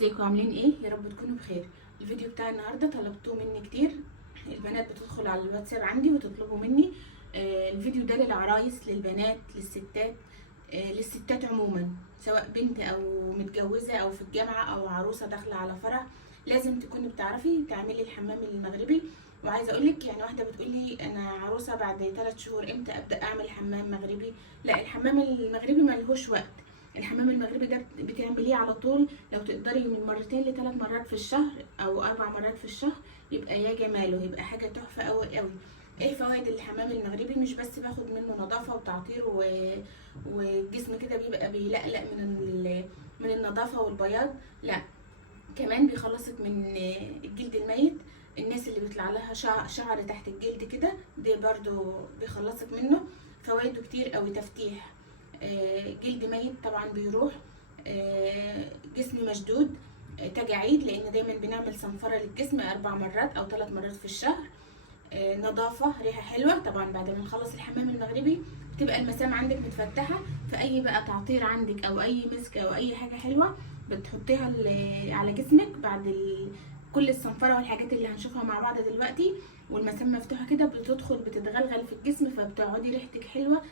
ازيكم عاملين ايه؟ يا رب تكونوا بخير. الفيديو بتاع النهارده طلبتوه مني كتير، البنات بتدخل على الواتساب عندي وتطلبوا مني. الفيديو ده للعرايس، للبنات، للستات، للستات عموما، سواء بنت او متجوزه او في الجامعه او عروسه داخله على فرح. لازم تكوني بتعرفي تعملي الحمام المغربي. وعايزه اقولك يعني واحده بتقولي انا عروسه بعد 3 شهور امتى ابدا اعمل حمام مغربي؟ لا، الحمام المغربي ملهوش وقت. الحمام المغربي ده بتعمليه على طول، لو تقدري من مرتين ل3 مرات في الشهر او 4 مرات في الشهر يبقى يا جماله، يبقى حاجه تحفه قوي قوي. ايه فوائد الحمام المغربي؟ مش بس باخد منه نظافه وتعطير والجسم كده بيبقى بيلقلق من النظافه والبياض، لا كمان بيخلصك من الجلد الميت. الناس اللي بيطلع لها شعر تحت الجلد كده، ده برضو بيخلصك منه. فوائده كتير قوي. تفتيح جلد ميت طبعا بيروح، جسم مشدود، تجاعيد، لان دايما بنعمل صنفره للجسم 4 مرات او 3 مرات في الشهر. نظافه، ريحه حلوه. طبعا بعد ما نخلص الحمام المغربي بتبقى المسام عندك متفتحه، فاي بقى تعطير عندك او اي مسك او اي حاجه حلوه بتحطيها على جسمك بعد كل الصنفره والحاجات اللي هنشوفها مع بعض دلوقتي، والمسام مفتوحه كده بتدخل بتتغلغل في الجسم، فبتقعدي ريحتك حلوه.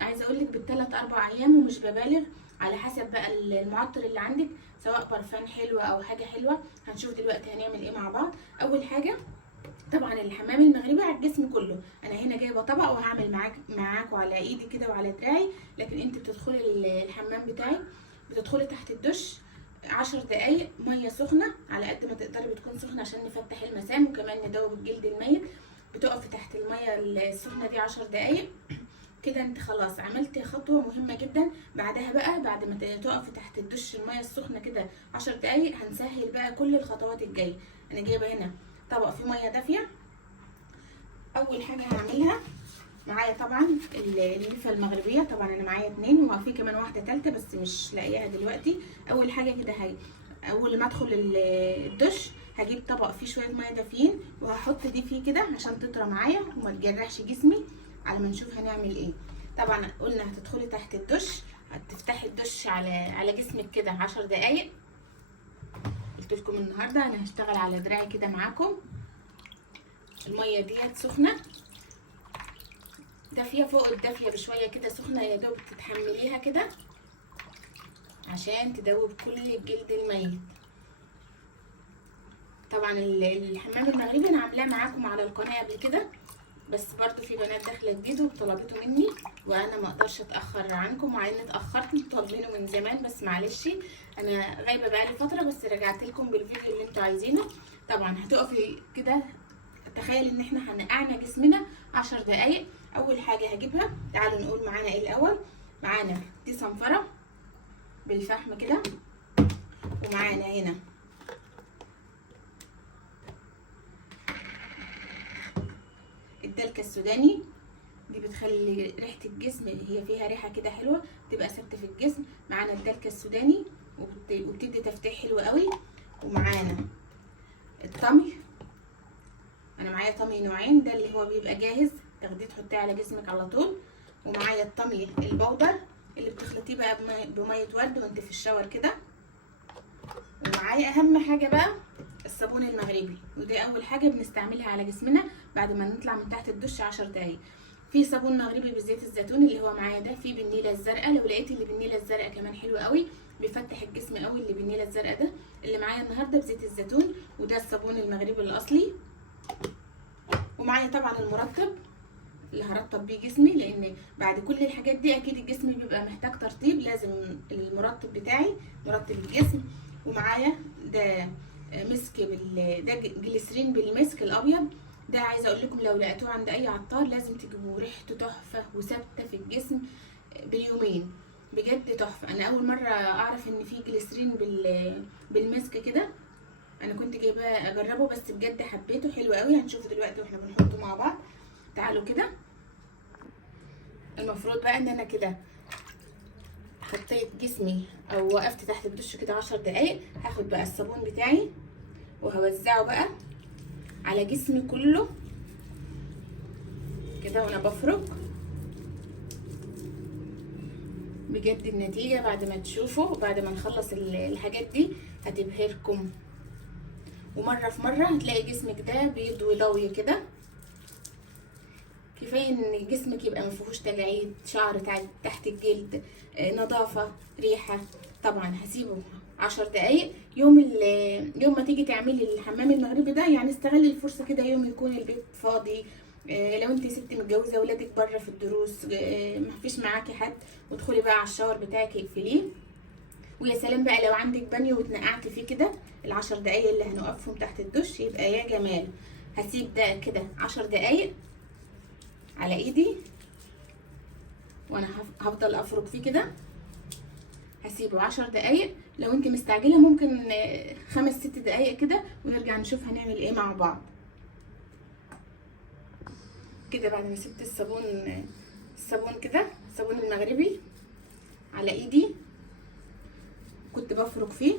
عايزه اقول لك بالثلاث 4 ايام، ومش ببالغ، على حسب بقى المعطر اللي عندك، سواء برفان حلوه او حاجه حلوه. هنشوف دلوقتي هنعمل ايه مع بعض. اول حاجه طبعا الحمام المغربي على الجسم كله. انا هنا جايبه طبق وهعمل معاكم على ايدي كده وعلى دراعي، لكن انت بتدخلي الحمام بتاعي، بتدخلي تحت الدش 10 دقايق ميه سخنه على قد ما تقدري، بتكون سخنه عشان نفتح المسام وكمان ندوب الجلد الميت. بتقفي تحت الميه السخنه دي 10 دقايق كده، انت خلاص عملتي خطوه مهمه جدا. بعدها بقى بعد ما تقفي تحت الدش الميه السخنه كده 10 دقايق، هنسهل بقى كل الخطوات الجايه. انا جايبه هنا طبق فيه ميه دافيه. اول حاجه هعملها معايا طبعا الليفه المغربيه، طبعا انا معايا 2 وفي كمان واحده ثالثه بس مش لاقياها دلوقتي. اول حاجه كده اول ما ادخل الدش هجيب طبق فيه شويه ميه دافيين، وهحط دي فيه كده عشان تطرى معايا وما تجرحش جسمي، على ما نشوف هنعمل ايه. طبعا قلنا هتدخلي تحت الدش، هتفتحي الدش على جسمك كده 10 دقايق. قلت لكم النهارده انا هشتغل على دراعي كده معاكم. الميه ديت سخنه دافيه، فوق الدافيه بشويه كده، سخنه يا دوب تتحمليها كده عشان تدوب كل الجلد الميت. طبعا الحمام المغربي انا عاملاه معاكم على القناه قبل كده، بس برضو في بنات داخله جديد وطلبته مني، وانا ما اقدرش اتاخر عنكم، مع اني اتاخرت طالبينه من زمان، بس معلش انا غايبه بقالي فتره، بس رجعت لكم بالفيديو اللي انتوا عايزينه. طبعا هتقفي كده، تخيل ان احنا هنقعنا جسمنا 10 دقايق. اول حاجه هجيبها، تعالوا نقول معانا ايه الاول. معانا دي صنفره بالفحم كده، ومعانا هنا الدلكه السوداني، دي بتخلي ريحه الجسم، هي فيها ريحه كده حلوه تبقى ثابته في الجسم. معانا الدلكه السوداني وبتدي تفتيح حلو قوي. ومعانا الطمي، انا معايا طمي نوعين، ده اللي هو بيبقى جاهز تاخديه تحطيه على جسمك على طول. ومعايا الطمي البودر اللي بتخلطيه بقى بميه ورد وانت في الشاور كده. ومعايا اهم حاجه بقى الصابون المغربي، ودي اول حاجه بنستعملها على جسمنا بعد ما نطلع من تحت الدش 10 دقايق. في صابون مغربي بزيت الزيتون اللي هو معايا ده، في بالنيله الزرقاء، لو لقيتي اللي بالنيله الزرقاء كمان حلو قوي بيفتح الجسم قوي. اللي بالنيله الزرقاء ده اللي معايا النهارده بزيت الزيتون، وده الصابون المغربي الاصلي. ومعايا طبعا المرطب اللي هرطب بيه جسمي، لان بعد كل الحاجات دي اكيد الجسم بيبقى محتاج ترطيب، لازم المرطب بتاعي مرطب الجسم. ومعايا ده مسك ده جليسرين بالمسك الابيض، ده عايزه اقول لكم لو لقيتوه عند اي عطار لازم تجيبوه، ريحته تحفه وثابته في الجسم باليومين، بجد تحفه. انا اول مره اعرف ان في جليسرين بالمسك كده، انا كنت جايباه اجربه بس بجد حبيته حلو قوي. هنشوفه دلوقتي واحنا بنحطه مع بعض. تعالوا كده. المفروض بقى ان انا كده حطيت جسمي او وقفت تحت الدش كده 10 دقايق، هاخد بقى الصابون بتاعي وهوزعه بقى على جسمي كله كده، وانا بفرك بجد النتيجة بعد ما تشوفوا، بعد ما نخلص الحاجات دي هتبهركم، ومرة في مرة هتلاقي جسمك ده بيضوي ضوي كده. كفاية ان جسمك يبقى مفيهوش تجاعيد، شعر تحت الجلد، نظافة، ريحة. طبعا هسيبه 10 دقايق. يوم ما تيجي تعملي الحمام المغربي ده، يعني استغلي الفرصة كده، يوم يكون البيت فاضي، لو انت ست متجوزة ولادك بره في الدروس، مفيش معاكي حد، وادخلي بقى على الشاور بتاعك اقفليه. ويا سلام بقى لو عندك بانيو واتنقعتي فيه كده، ال10 دقايق اللي هنوقفهم تحت الدش يبقى يا جمال. هسيب ده كده 10 دقايق على ايدي، وانا هفضل افرك فيه كده. هسيبه 10 دقايق. لو انت مستعجله ممكن 5-6 دقايق كده، ونرجع نشوف هنعمل ايه مع بعض. كده بعد ما سبت الصابون كده، الصابون المغربي على ايدي كنت بفرك فيه،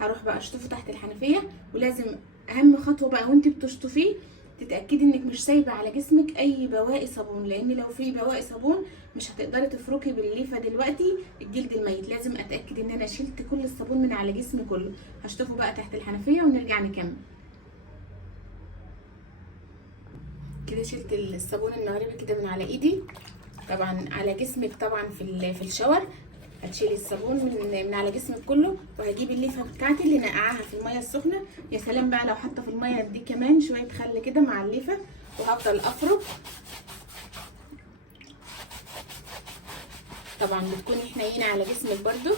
هروح بقى اشطفه تحت الحنفيه. ولازم اهم خطوه بقى وانت بتشطفيه تتاكدي انك مش سايبه على جسمك اي بواقي صابون، لان لو في بواقي صابون مش هتقدري تفركي بالليفه دلوقتي الجلد الميت. لازم اتاكد ان انا شلت كل الصابون من على جسمي كله. هشطفه بقى تحت الحنفيه ونرجع نكمل. كده شلت الصابون المغربي كده من على ايدي. طبعا على جسمك، طبعا في الشاور هتشيلي الصابون من على جسمك كله، وهجيب الليفه بتاعتي اللي نقعها في الميه السخنه. يا سلام بقى لو حاطه في الميه دي كمان شويه خل كده مع الليفه، وهفضل افرك. طبعا بتكوني حنينه على جسمك برضو.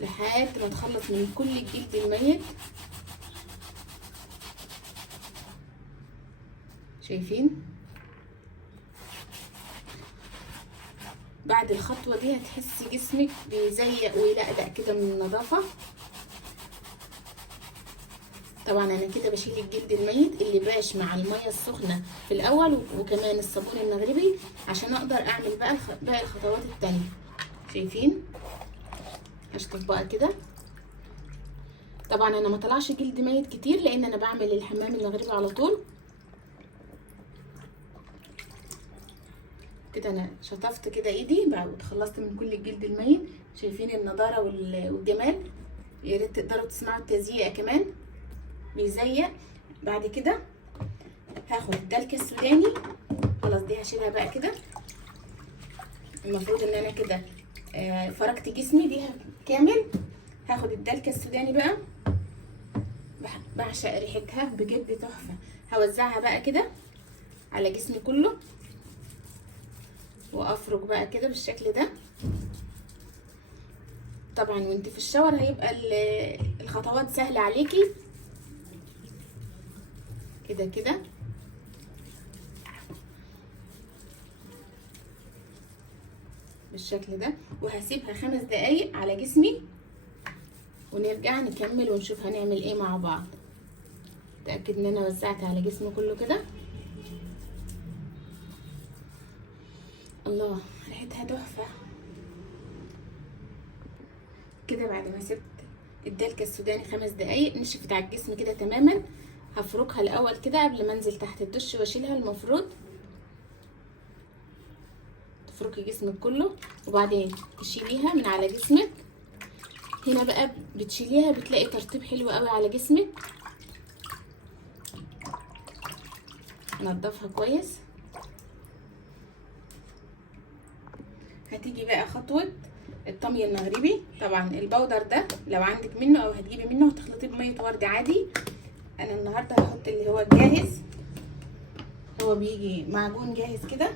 لحد ما تخلص من كل الجلد الميت. شايفين؟ بعد الخطوه دي هتحسي جسمك بيزيق ويلقدق كده من النظافه. طبعا انا كده بشيل الجلد الميت اللي باش مع الميه السخنه في الاول، وكمان الصابون المغربي، عشان اقدر اعمل بقى باقي الخطوات التانية. شايفين؟ هشطف بقى كده. طبعا انا ما طلعش جلد ميت كتير لان انا بعمل الحمام المغربي على طول. كده انا شطفت كده ايدي بقى واتخلصت من كل الجلد الميت. شايفين النضاره والجمال؟ يا ريت تقدروا تسمعوا التزييق كمان، بيزيق. بعد كده هاخد الدلكه السوداني. خلاص دي هشيلها بقى كده. المفروض ان انا كده فركت جسمي بيها كامل. هاخد الدلكه السوداني بقى، بعشق ريحتها بجد تحفه. هوزعها بقى كده على جسمي كله، وافرك بقى كده بالشكل ده. طبعا وانت في الشاور هيبقى الخطوات سهله عليكي كده كده. بالشكل ده. وهسيبها 5 دقايق على جسمي، ونرجع نكمل ونشوف هنعمل ايه مع بعض. اتاكد ان انا وزعت على جسمي كله كده. الله، ريحتها تحفه. كده بعد ما سبت الدلكه السوداني 5 دقايق نشفت على الجسم كده تماما. هفركها الاول كده قبل ما انزل تحت الدش واشيلها. المفروض تفركي جسمك كله وبعدين تشيليها من على جسمك. هنا بقى بتشيليها بتلاقي ترطيب حلو قوي على جسمك. نضفها كويس. هتيجي بقى خطوه الطمي المغربي. طبعا البودر ده لو عندك منه او هتجيبي منه وتخلطيه بميه ورد عادي. انا النهارده هحط اللي هو الجاهز، هو بيجي معجون جاهز كده.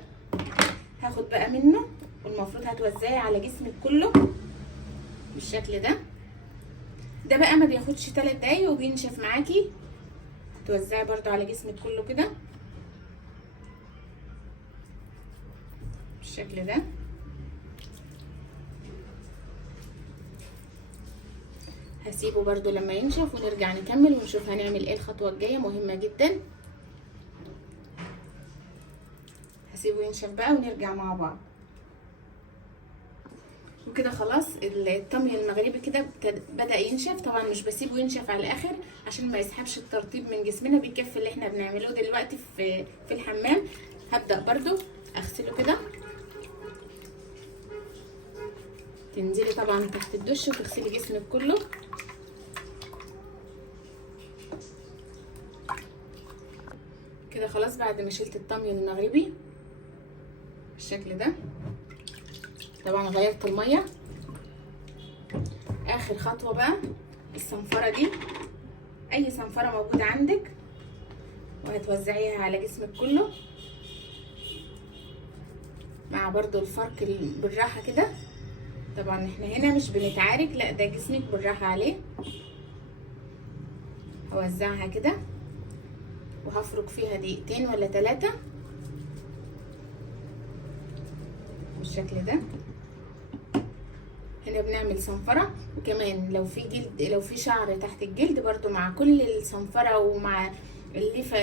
هاخد بقى منه، والمفروض هتوزعي على جسمك كله بالشكل ده. ده بقى ما بياخدش 3 دقايق وبينشف معاكي. توزعي برضو على جسمك كله كده بالشكل ده. هسيبه برضو لما ينشف ونرجع نكمل ونشوف هنعمل ايه. الخطوه الجايه مهمه جدا. هسيبه ينشف بقى ونرجع مع بعض. وكده خلاص الطمي المغربي كده بدأ ينشف. طبعا مش بسيبه ينشف على الاخر عشان ما يسحبش الترطيب من جسمنا، بيكفي اللي احنا بنعمله دلوقتي في الحمام. هبدأ برضو اغسله كده. تنزلي طبعا تحت الدش وتغسلي جسمك كله. كده خلاص بعد ما شلت الطمي المغربي بالشكل ده. طبعا غيرت الميه. اخر خطوه بقى الصنفره دي، اي صنفره موجوده عندك وهتوزعيها على جسمك كله مع برضو الفرك بالراحه كده. طبعا احنا هنا مش بنتعارك، لا ده جسمك بالراحه عليه. هوزعها كده وهفرك فيها دقيقتين ولا 3 بالشكل ده. هنا بنعمل صنفره، وكمان لو في جلد، لو في شعر تحت الجلد برضو مع كل الصنفره ومع الليفه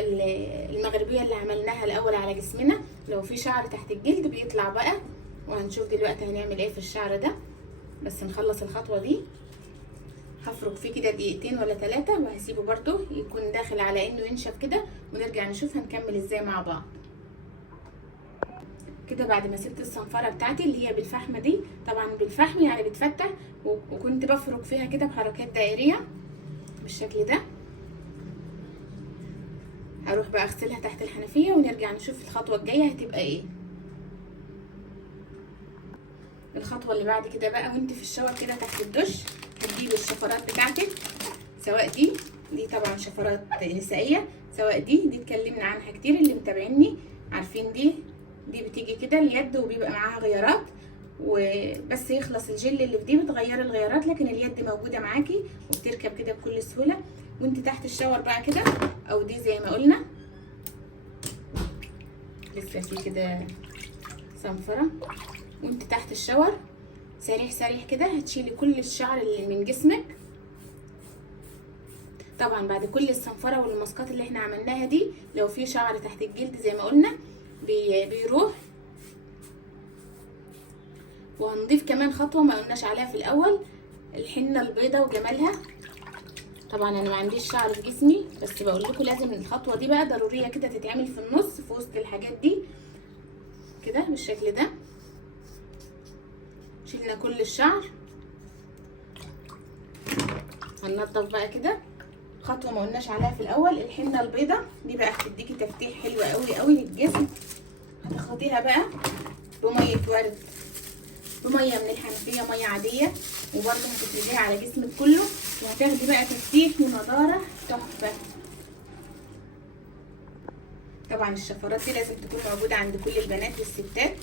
المغربيه اللي عملناها الاول على جسمنا، لو في شعر تحت الجلد بيطلع بقى. وهنشوف دلوقتي هنعمل ايه في الشعر ده، بس نخلص الخطوه دي. هفرك فيه كده دقيقتين ولا 3 وهسيبه برضو يكون داخل على انه ينشف كده، ونرجع نشوف هنكمل ازاي مع بعض. كده بعد ما سبت الصنفره بتاعتي اللي هي بالفحمه دي، طبعا بالفحم يعني بتفتح، وكنت بفرك فيها كده بحركات دائريه بالشكل ده. هروح بقى اغسلها تحت الحنفيه ونرجع نشوف الخطوه الجايه هتبقى ايه. الخطوه اللي بعد كده بقى وانت في الشاور كده تحت الدش، هتجيبي الشفرات بتاعتك، سواء دي طبعا شفرات نسائيه، سواء دي اتكلمنا عنها كتير، اللي متابعيني عارفين دي بتيجي كده اليد وبيبقى معاها غيارات، وبس يخلص الجل اللي في دي بتغيري الغيارات، لكن اليد موجوده معاكي وبتركب كده بكل سهوله. وانت تحت الشاور بقى كده، او دي زي ما قلنا لسه في كده صنفره، وانت تحت الشاور سريح سريح كده هتشيلي كل الشعر اللي من جسمك. طبعا بعد كل الصنفره والماسكات اللي احنا عملناها دي، لو في شعر تحت الجلد زي ما قلنا بيروح. وهنضيف كمان خطوه ما قلناش عليها في الاول، الحنه البيضه وجمالها. طبعا انا ما عنديش شعر في جسمي، بس بقول لكم لازم الخطوه دي بقى ضروريه كده تتعمل في النص في وسط الحاجات دي كده بالشكل ده. شيلنا كل الشعر. هننضف بقى كده. خطوه ما قلناش عليها في الاول، الحنه البيضه دي بقى هتديكي تفتيح حلو قوي قوي للجسم. هتاخديها بقى بميه ورد، بميه من الحنفيه، ميه عاديه، وبرده هتفرديها على جسمك كله، وهتاخدي بقى تفتيح ونضاره تحفه. طبعا الشفرات دي لازم تكون موجوده عند كل البنات والستات،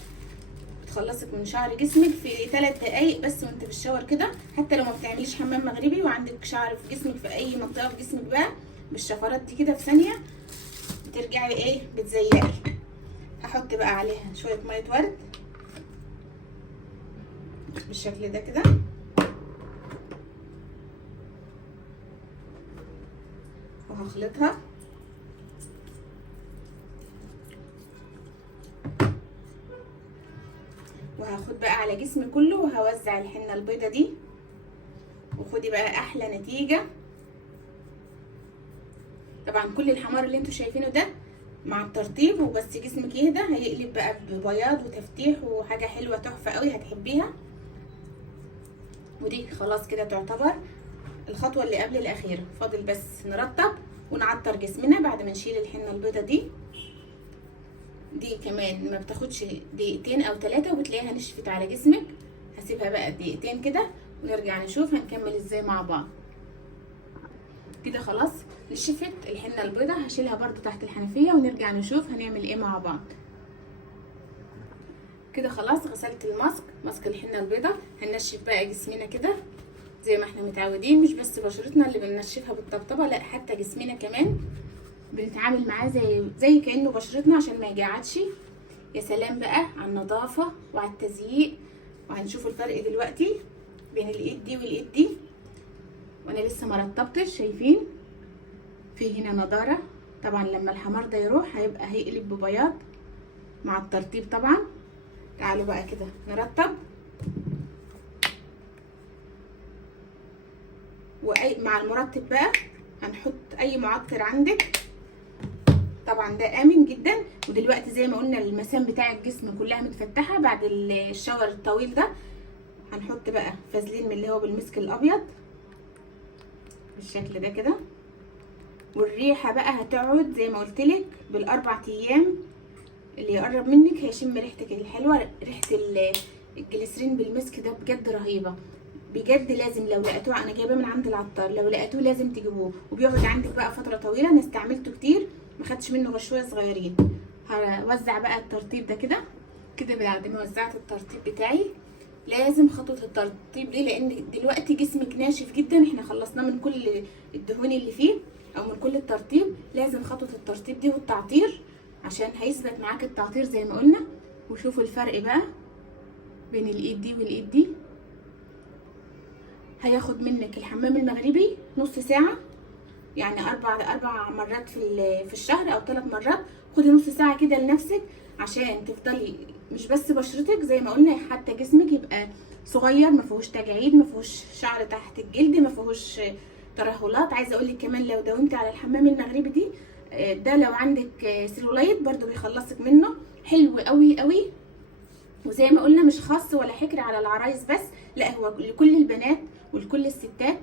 بتخلصك من شعر جسمك في 3 دقايق بس وانت في الشاور كده. حتى لو ما بتعمليش حمام مغربي وعندك شعر في جسمك في اي منطقه في جسمك بقى، بالشفرات دي كده في ثانيه بترجعي ايه بتزيقي. هحط بقى عليها شويه ميه ورد بالشكل ده كده، وهخلطها. وهاخد بقى على جسمي كله وهوزع الحنه البيضه دي، وخدي بقى احلى نتيجه. طبعا كل الحمار اللي انتوا شايفينه ده مع الترطيب وبس جسمك يهدى هيقلب بقى ببياض وتفتيح وحاجه حلوه تحفه قوي هتحبيها. ودي خلاص كده تعتبر الخطوه اللي قبل الاخيره، فاضل بس نرطب ونعطر جسمنا بعد ما نشيل الحنه البيضه دي. دي كمان ما بتاخدش دقيقتين او 3 وبتلاقيها نشفت على جسمك. هسيبها بقى دقيقتين كده ونرجع نشوف هنكمل ازاي مع بعض. كده خلاص نشفت الحنه البيضه، هشيلها برضو تحت الحنفيه ونرجع نشوف هنعمل ايه مع بعض. كده خلاص غسلت ماسك الحنه البيضه. هننشف بقى جسمنا كده زي ما احنا متعودين، مش بس بشرتنا اللي بننشفها بالطبطبه، لا حتى جسمنا كمان بنتعامل معاه زي كأنه بشرتنا عشان ما يجعدش. يا سلام بقى على النظافة وعلى التزييق. وهنشوف الفرق دلوقتي بين الايد دي والايد دي، وانا لسه ما رطبتش. شايفين في هنا نضارة. طبعا لما الحمار ده يروح هيقلب ببياض مع الترطيب طبعا. تعالوا بقى كده نرطب. مع المرطب بقى هنحط اي معطر عندك، طبعا ده امن جدا. ودلوقتي زي ما قلنا المسام بتاع الجسم كلها متفتحه بعد الشاور الطويل ده. هنحط بقى فازلين من اللي هو بالمسك الابيض بالشكل ده كده. والريحه بقى هتقعد زي ما قلت لك بالاربع ايام، اللي يقرب منك هيشم ريحتك الحلوه. ريحه الجليسرين بالمسك ده بجد رهيبه بجد. لازم لو لقيتوه، انا جايباه من عند العطار، لو لقيتوه لازم تجيبوه، وبيقعد عندك بقى فتره طويله. انا استعملته كتير ما خدتش منه غير شويه صغيرين. هوزع بقى الترطيب ده كده كده. بعد ما وزعت الترطيب بتاعي لازم خطوه الترطيب دي، لان دلوقتي جسمك ناشف جدا، احنا خلصناه من كل الدهون اللي فيه او من كل الترطيب. لازم خطوه الترطيب دي والتعطير عشان هيثبت معاك التعطير زي ما قلنا. وشوفوا الفرق بقى بين الايد دي والايد دي. هياخد منك الحمام المغربي نص ساعه، يعني اربع مرات في الشهر او 3 مرات. خدي نص ساعه كده لنفسك عشان تفضلي مش بس بشرتك زي ما قلنا، حتى جسمك يبقى صغير، ما فيهوش تجاعيد، ما فيهوش شعر تحت الجلد، ما فيهوش ترهلات. عايزه اقول لك كمان لو داومتي على الحمام المغربي دي، ده لو عندك سيلولايت برده بيخلصك منه. حلو قوي قوي. وزي ما قلنا مش خاص ولا حكر على العرايس بس، لا هو لكل البنات ولكل الستات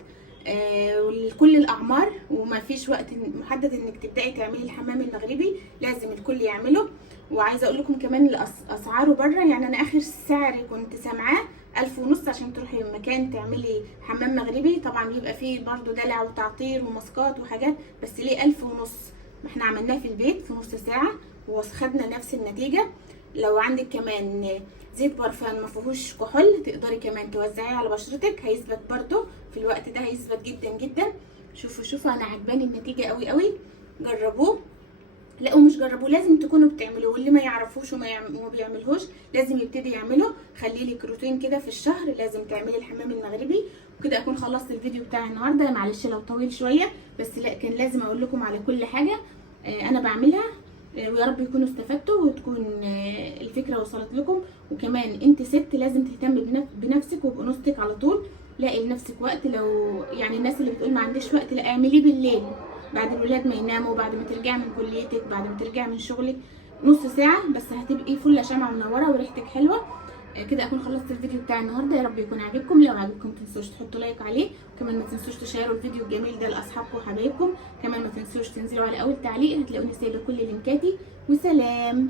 ولكل الاعمار. وما فيش وقت محدد انك تبداي تعملي الحمام المغربي، لازم الكل يعمله. وعايزه اقول لكم كمان اسعاره بره، يعني انا اخر سعر كنت سامعاه 1500 عشان تروحي مكان تعملي حمام مغربي. طبعا بيبقى فيه برده دلع وتعطير وماسكات وحاجات، بس ليه 1500؟ ما احنا عملناه في البيت في نص ساعه وخدنا نفس النتيجه. لو عندك كمان زيت برفان ما فيهوش كحول، تقدري كمان توزعيه على بشرتك، هيثبت برده في الوقت ده، هيثبت جدا جدا. شوفوا انا عجباني النتيجه قوي قوي. جربوه. لا ومش جربوه، لازم تكونوا بتعملوه. واللي ما يعرفوش وما بيعملهوش لازم يبتدي يعمله. خلي لك روتين كده في الشهر، لازم تعملي الحمام المغربي. وكده اكون خلصت الفيديو بتاعي النهارده. معلش لو طويل شويه، بس لا كان لازم اقول لكم على كل حاجه انا بعملها. ويا رب يكونوا استفدتوا وتكون الفكره وصلت لكم. وكمان انت ست لازم تهتمي بنفسك وبانوثتك على طول. لاقي لنفسك وقت، لو يعني الناس اللي بتقول ما عنديش وقت، لا اعمليه بالليل بعد الولاد ما يناموا، بعد ما ترجعي من كليتك، بعد ما ترجعي من شغلك، نص ساعه بس هتبقي فله شمعه منوره وريحتك حلوه. كده اكون خلصت الفيديو بتاع النهارده. يا رب يكون عجبكم. لو عجبكم متنسوش تحطوا لايك عليه، وكمان ما تنسوش تشيروا الفيديو الجميل ده لاصحابكم وحبايبكم. كمان ما تنسوش تنزلوا على اول تعليق هتلاقوني سايبه كل لينكاتي. وسلام.